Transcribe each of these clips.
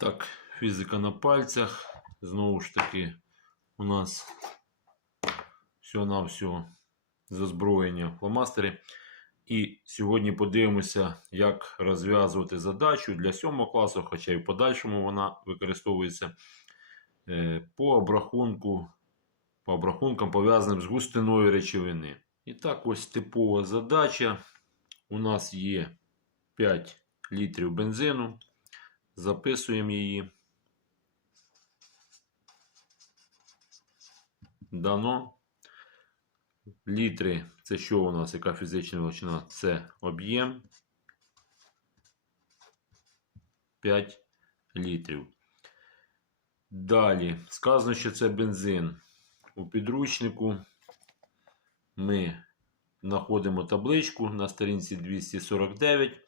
Так, фізика на пальцях. Знову ж таки, у нас всього-навсього зазброєння фломастери. І сьогодні подивимося, як розв'язувати задачу для 7 класу, хоча і в подальшому вона використовується е, по обрахунку, по обрахункам, пов'язаним з густиною речовини. І так, ось типова задача. У нас є 5 літрів бензину. Записуємо її. Дано. Літри це що у нас? Яка фізична величина? Це об'єм 5 літрів. Далі сказано, що це бензин. У підручнику ми знаходимо табличку на сторінці 249,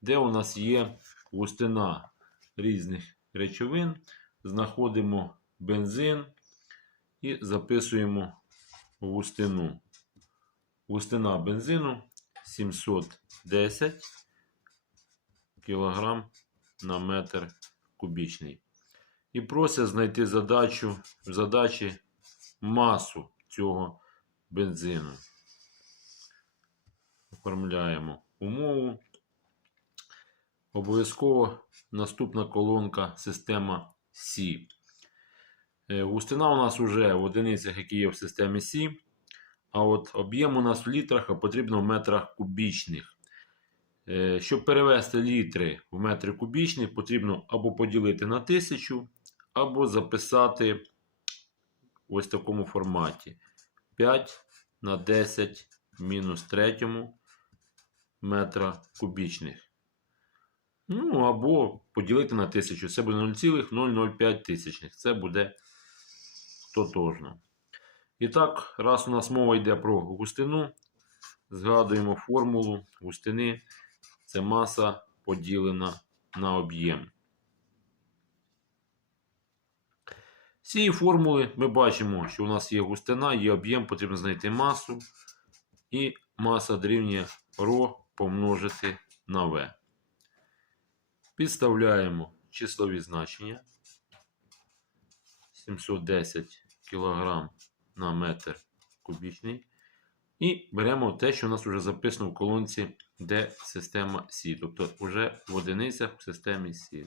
де у нас є густина різних речовин. Знаходимо бензин і записуємо густину. Густина бензину 710 кг на метр кубічний. І просять знайти задачу в задачі масу цього бензину. Оформляємо умову. Обов'язково наступна колонка система Сі. Е, Густина у нас вже в одиницях, які є в системі Сі. А от об'єм у нас в літрах, а потрібно в метрах кубічних. Е, Щоб перевести літри в метри кубічні, потрібно або поділити на 1000, або записати ось в такому форматі. 5 на 10 мінус третьому метра кубічних. Ну, або поділити на 1000. Це буде 0,005 тисячних. Це буде тотожно. І так, раз у нас мова йде про густину, згадуємо формулу густини. Це маса поділена на об'єм. З цієї формули ми бачимо, що у нас є густина, є об'єм, потрібно знайти масу. І маса дорівнює ρ помножити на В. Підставляємо числові значення. 710 кг на метр кубічний. І беремо те, що у нас вже записано в колонці, де система Сі. Тобто вже в одиницях в системі Сі.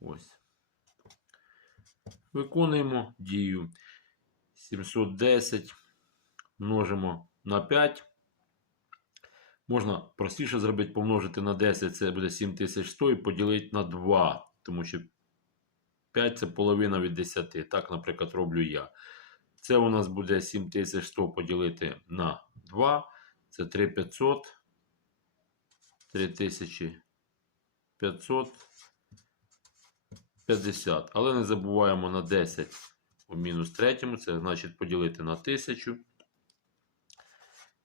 Ось. Виконуємо дію. 710 множимо на 5. Можна простіше зробити, помножити на 10, це буде 7100 і поділити на 2, тому що 5 це половина від 10. Так, наприклад, роблю я. Це у нас буде 7100 поділити на 2. Це 3500. 3550. Але не забуваємо на 10 у мінус третьому. Це значить поділити на 1000.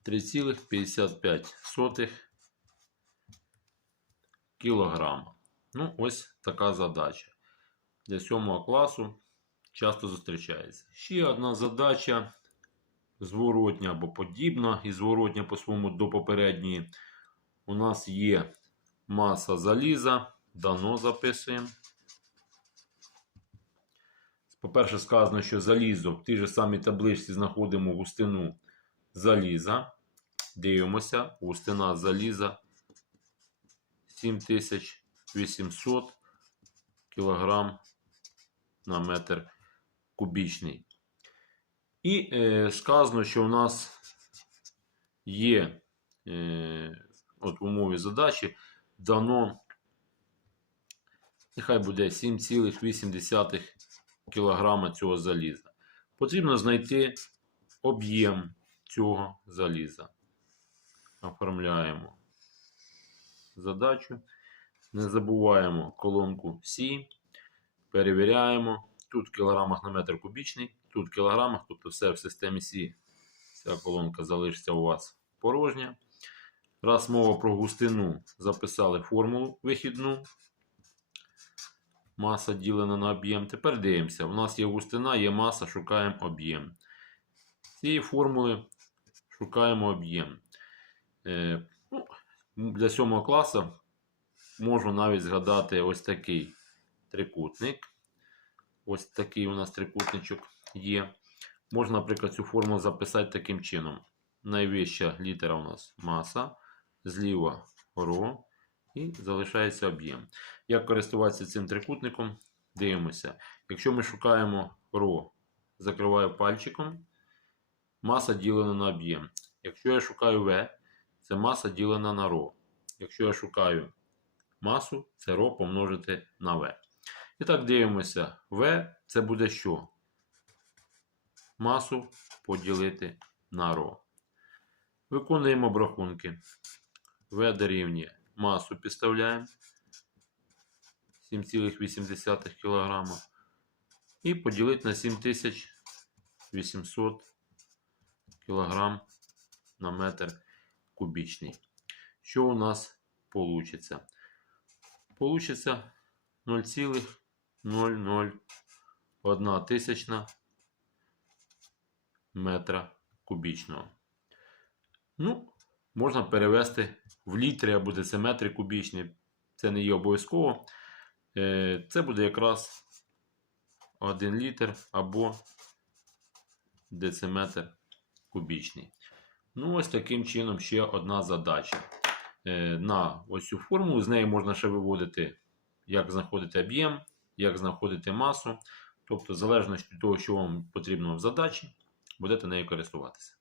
3,55 кілограма. Ну, ось така задача. Для 7 класу часто зустрічається. Ще одна задача зворотня або подібна і зворотня по своєму до попередньої. У нас є маса заліза. Дано записуємо. По-перше, сказано, що залізо в тій же самій табличці знаходимо густину заліза. Дивимося, густина заліза 7800 кг на метр кубічний. І е, сказано, що у нас є е, от в умові задачі дано, нехай буде 7,8 кг цього заліза. Потрібно знайти об'єм цього заліза. Оформляємо задачу. Не забуваємо колонку Сі. Перевіряємо. Тут в кілограмах на метр кубічний, тут кілограмах, тобто все в системі Сі. Ця колонка залишиться у вас порожня. Раз мова про густину, записали формулу вихідну. Маса ділена на об'єм. Тепер дивимося. У нас є густина, є маса, шукаємо об'єм. З цієї формули шукаємо об'єм. Е, ну, для 7 класу можу навіть згадати ось такий трикутник. Ось такий у нас трикутничок є. Можна, наприклад, цю форму записати таким чином. Найвища літера у нас маса, зліва ро і залишається об'єм. Як користуватися цим трикутником? Дивимося. Якщо ми шукаємо ро, закриваю пальчиком, маса ділена на об'єм. Якщо я шукаю В, це маса ділена на ро. Якщо я шукаю масу, це ро помножити на В. І так дивимося. В це буде що? Масу поділити на ро. Виконуємо обрахунки. В дорівнює масу підставляємо 7,8 кг. І поділити на 7800 кг на метр кубічний. Що у нас получиться? Получиться 0,001 тисячна метра кубічного. Ну, можна перевести в літри або дециметри кубічні. Це не є обов'язково. Е, Це буде якраз 1 літр або дециметр кубічний. Ну, ось таким чином ще одна задача. Е, На ось цю формулу, з неї можна ще виводити, як знаходити об'єм, як знаходити масу. Тобто, в залежності від того, що вам потрібно в задачі, будете нею користуватися.